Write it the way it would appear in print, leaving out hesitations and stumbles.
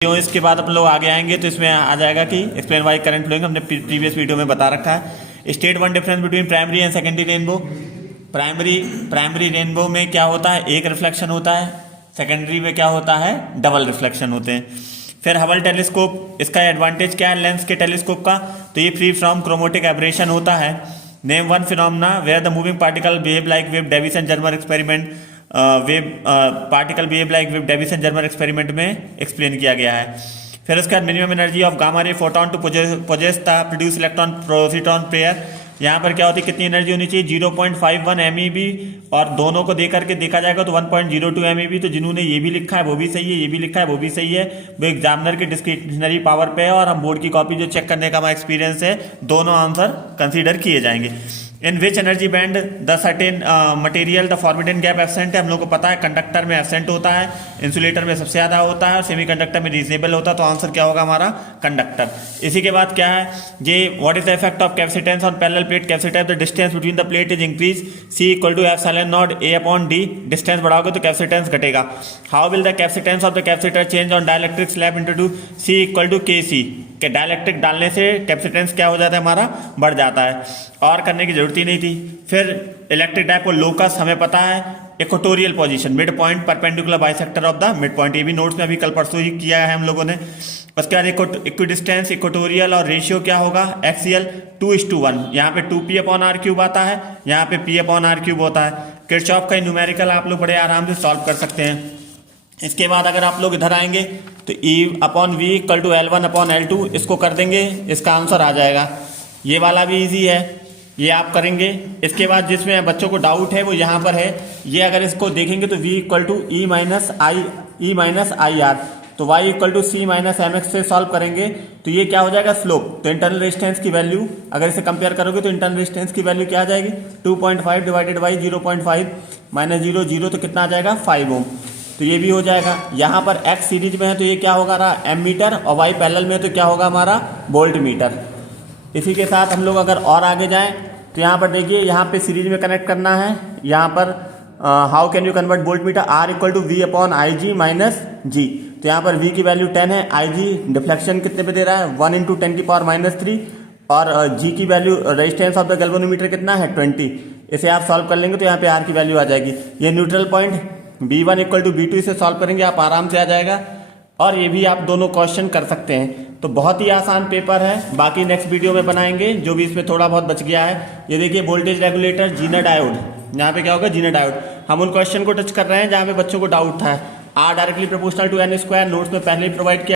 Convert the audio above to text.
क्यों इसके बाद अपन लोग आगे आएंगे तो इसमें आ जाएगा कि एक्सप्लेन वाई करंट फ्लोइंग, हमने प्रीवियस वीडियो में बता रखा है। State one difference between primary and secondary rainbow. Primary rainbow में क्या होता है, एक रिफ्लेक्शन होता है। सेकेंडरी में क्या होता है, डबल रिफ्लेक्शन होते हैं। फिर हबल टेलीस्कोप, इसका एडवांटेज क्या है लेंस के टेलीस्कोप का, तो ये फ्री फ्रॉम क्रोमोटिक एब्रेशन होता है। Name one phenomena where the moving particle behave like wave, Davis and Germer experiment. Particle behave like wave, Davis and Germer experiment में एक्सप्लेन किया गया है। फिर उसके बाद minimum energy of gamma ray photon to possess the produce electron positron pair. यहाँ पर क्या होती है, कितनी एनर्जी होनी चाहिए, 0.51 MeV, और दोनों को देकर के देखा जाएगा तो 1.02 MeV। तो जिन्होंने ये भी लिखा है वो भी सही है, ये भी लिखा है वो भी सही है, वो एग्जामिनर के डिस्क्रिप्शनरी पावर पे है, और हम बोर्ड की कॉपी जो चेक करने का हमारा एक्सपीरियंस है, दोनों आंसर कंसीडर किए जाएंगे। In which energy band the certain material the forbidden gap absent है, हम लोग को पता है कंडक्टर में एब्सेंट होता है, इंसुलेटर में सबसे ज़्यादा होता है, और सेमीकंडक्टर में रीजनेबल होता है। तो आंसर क्या होगा हमारा, कंडक्टर। इसी के बाद क्या है, ये what is the effect of capacitance on parallel plate capacitor, the distance between the plate is increase, C equal to epsilon naught A upon D। Distance बढ़ाओगे तो कैपेसिटेंस घटेगा। How will the capacitance of the capacitor change on dielectric slab introduce, C equal to KC। K dielectric डालने से capacitance क्या हो जाता है, हमारा बढ़ जाता है, और करने की जरूरत ही नहीं थी। फिर इलेक्ट्रिक डायपोल लोकस हमें पता है, equatorial position, mid point perpendicular bisector of the mid point, ये भी नोट्स में अभी कल परसों ही किया है हम लोगों ने। उसके बाद इक्विडिस्टेंस, इक्वेटोरियल, और रेशियो क्या होगा, एक्सियल 2:1। यहाँ पे 2P अपॉन R क्यूब आता है, यहाँ पे P अपॉन R क्यूब होता है। किरचॉफ का न्यूमेरिकल आप लोग बड़े आराम से सॉल्व कर सकते हैं। इसके बाद अगर आप लोग इधर आएंगे तो E upon V equal to L1 upon L2, इसको कर देंगे, इसका आंसर आ जाएगा। ये वाला भी इजी है, ये आप करेंगे। इसके बाद जिसमें बच्चों को डाउट है वो यहाँ पर है, ये अगर इसको देखेंगे तो V equal to E minus I R, तो Y equal to C minus MX से सॉल्व करेंगे तो ये क्या हो जाएगा, स्लोप। तो इंटरनल रेजिस्टेंस की वैल्यू अगर इसे कंपेयर करोगे तो इंटरनल रेजिस्टेंस की वैल्यू क्या आ जाएगी, 2.5 डिवाइडेड बाई 0.5 माइनस 0 तो कितना आ जाएगा, 5 ओम। तो ये भी हो जाएगा। यहाँ पर X सीरीज में है तो ये क्या होगा रहा, एम मीटर, और Y पैरेलल में तो क्या होगा हमारा, वोल्ट मीटर। इसी के साथ हम लोग अगर और आगे जाएं तो यहाँ पर देखिए, यहाँ पे सीरीज में कनेक्ट करना है। यहाँ पर how can you convert voltmeter, R equal to V upon IG minus G। तो यहाँ पर V की वैल्यू 10 है, IG डिफ्लेक्शन कितने पे दे रहा है, 1 × 10⁻³ और G की value resistance of the galvanometer कितना है, 20। इसे आप सॉल्व कर लेंगे तो यहाँ पे R की वैल्यू आ जाएगी। ये neutral point B1 equal to B2 से सॉल्व करेंगे आप आराम से आ जाएगा। और ये भी आप दोनों क्वेश्चन कर सकते हैं। तो बहुत ही आसान पेपर है, बाकी नेक्स्ट वीडियो में बनाएंगे जो भी इसमें थोड़ा बहुत बच गया है। ये देखिए वोल्टेज रेगुलेटर, जीना डायोड, यहाँ पे क्या होगा, जीना डायोड। हम उन क्वेश्चन को टच कर रहे हैं जहाँ पे बच्चों को डाउट था। R directly proportional to N², notes में पहले ही प्रोवाइड किया।